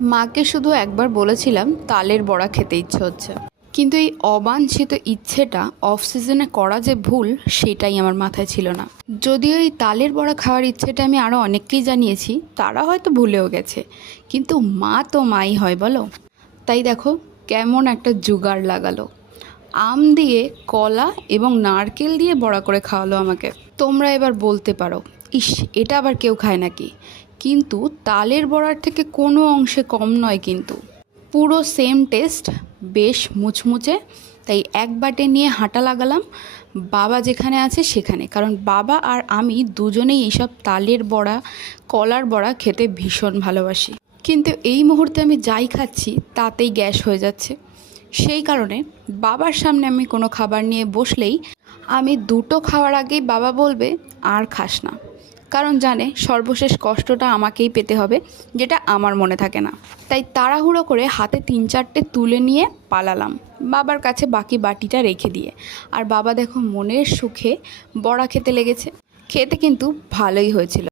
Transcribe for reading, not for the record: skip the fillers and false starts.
মাকে শুধু একবার বলেছিলাম তালের বড়া খেতে ইচ্ছে হচ্ছে, কিন্তু এই অবাঞ্ছিত ইচ্ছেটা অফ সিজনে করা যে ভুল সেটাই আমার মাথায় ছিল না। যদিও এই তালের বড়া খাওয়ার ইচ্ছেটা আমি আরও অনেককেই জানিয়েছি, তারা হয়তো ভুলেও গেছে, কিন্তু মা তো মাই হয় বলো। তাই দেখো কেমন একটা জুগাড় লাগালো, আম দিয়ে, কলা এবং নারকেল দিয়ে বড়া করে খাওয়ালো আমাকে। তোমরা এবার বলতে পারো, ইস এটা আবার কেউ খায় নাকি? কিন্তু তালের বড়ার থেকে কোনো অংশে কম নয় কিন্তু, পুরো সেম টেস্ট, বেশ মুচমুচে। তাই এক বাটে নিয়ে হাঁটা লাগালাম বাবা যেখানে আছে সেখানে, কারণ বাবা আর আমি দুজনেই এইসব তালের বড়া, কলার বড়া খেতে ভীষণ ভালোবাসি। কিন্তু এই মুহূর্তে আমি যাই খাচ্ছি তাতেই গ্যাস হয়ে যাচ্ছে। সেই কারণে বাবার সামনে আমি কোনো খাবার নিয়ে বসলেই আমি দুটো খাওয়ার আগেই বাবা বলবে আর খাস না, কারণ জানে সর্বশেষ কষ্টটা আমাকেই পেতে হবে, যেটা আমার মনে থাকে না। তাই তাড়াহুড়ো করে হাতে 3-4টে তুলে নিয়ে পালালাম বাবার কাছে বাকি বাটিটা রেখে দিয়ে। আর বাবা দেখো মনের সুখে বড়া খেতে লেগেছে। খেতে কিন্তু ভালোই হয়েছিল।